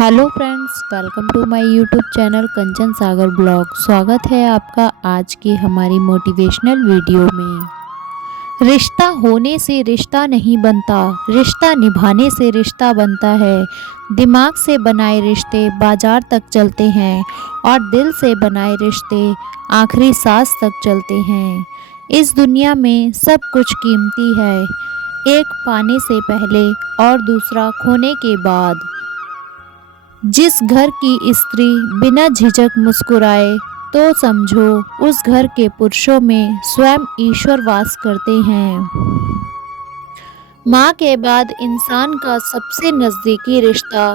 Hello friends, welcome to my YouTube channel Kanchan Sagar blog. स्वागत है आपका आज की हमारी मोटिवेशनल वीडियो में। रिश्ता होने से रिश्ता नहीं बनता, रिश्ता निभाने से रिश्ता बनता है। दिमाग से बनाए रिश्ते बाजार तक चलते हैं और दिल से बनाए रिश्ते आखिरी सांस तक चलते हैं। इस दुनिया में सब कुछ कीमती है, एक पाने से पहले और दूसरा खोने के बाद। जिस घर की स्त्री बिना झिझक मुस्कुराए तो समझो उस घर के पुरुषों में स्वयं ईश्वर वास करते हैं। माँ के बाद इंसान का सबसे नज़दीकी रिश्ता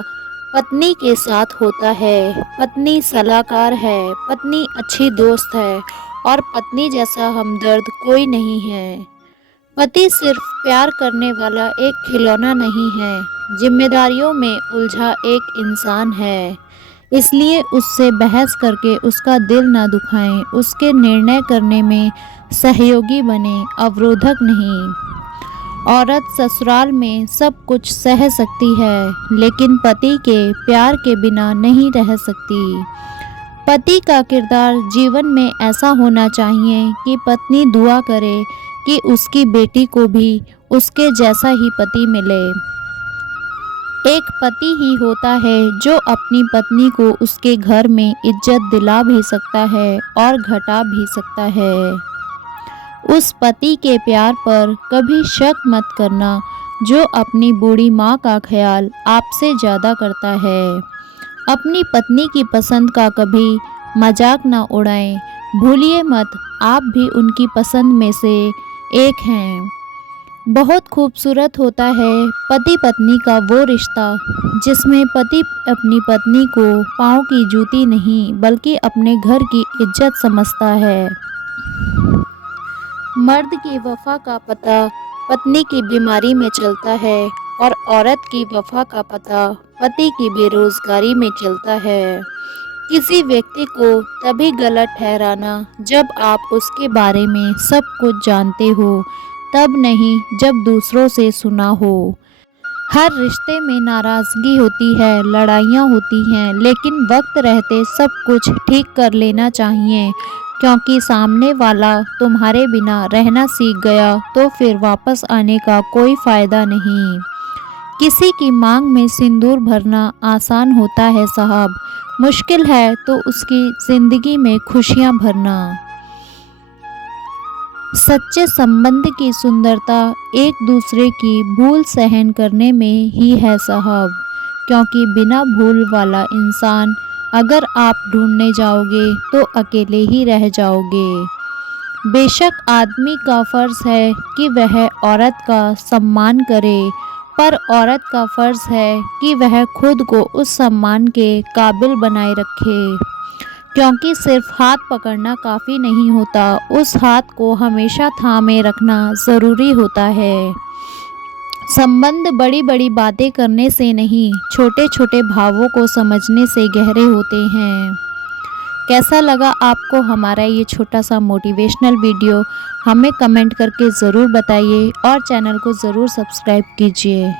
पत्नी के साथ होता है। पत्नी सलाहकार है, पत्नी अच्छी दोस्त है और पत्नी जैसा हमदर्द कोई नहीं है। पति सिर्फ प्यार करने वाला एक खिलौना नहीं है, जिम्मेदारियों में उलझा एक इंसान है। इसलिए उससे बहस करके उसका दिल ना दुखाएं, उसके निर्णय करने में सहयोगी बने, अवरोधक नहीं। औरत ससुराल में सब कुछ सह सकती है, लेकिन पति के प्यार के बिना नहीं रह सकती। पति का किरदार जीवन में ऐसा होना चाहिए कि पत्नी दुआ करे कि उसकी बेटी को भी उसके जैसा ही पति मिले। एक पति ही होता है जो अपनी पत्नी को उसके घर में इज्जत दिला भी सकता है और घटा भी सकता है। उस पति के प्यार पर कभी शक मत करना जो अपनी बूढ़ी माँ का ख्याल आपसे ज़्यादा करता है। अपनी पत्नी की पसंद का कभी मजाक ना उड़ाएं। भूलिए मत, आप भी उनकी पसंद में से एक हैं। बहुत खूबसूरत होता है पति पत्नी का वो रिश्ता जिसमें पति अपनी पत्नी को पाँव की जूती नहीं बल्कि अपने घर की इज्जत समझता है। मर्द की वफा का पता पत्नी की बीमारी में चलता है और औरत की वफा का पता पति की बेरोजगारी में चलता है। किसी व्यक्ति को तभी गलत ठहराना जब आप उसके बारे में सब कुछ जानते हो, तब नहीं जब दूसरों से सुना हो। हर रिश्ते में नाराज़गी होती है, लड़ाइयाँ होती हैं, लेकिन वक्त रहते सब कुछ ठीक कर लेना चाहिए, क्योंकि सामने वाला तुम्हारे बिना रहना सीख गया तो फिर वापस आने का कोई फ़ायदा नहीं। किसी की मांग में सिंदूर भरना आसान होता है साहब, मुश्किल है तो उसकी ज़िंदगी में खुशियाँ भरना। सच्चे संबंध की सुंदरता एक दूसरे की भूल सहन करने में ही है साहब, क्योंकि बिना भूल वाला इंसान अगर आप ढूंढने जाओगे तो अकेले ही रह जाओगे। बेशक आदमी का फ़र्ज़ है कि वह औरत का सम्मान करे, पर औरत का फ़र्ज़ है कि वह खुद को उस सम्मान के काबिल बनाए रखे, क्योंकि सिर्फ हाथ पकड़ना काफ़ी नहीं होता, उस हाथ को हमेशा थामे रखना ज़रूरी होता है। संबंध बड़ी बड़ी बातें करने से नहीं, छोटे छोटे भावों को समझने से गहरे होते हैं। कैसा लगा आपको हमारा ये छोटा सा मोटिवेशनल वीडियो? हमें कमेंट करके ज़रूर बताइए और चैनल को ज़रूर सब्सक्राइब कीजिए।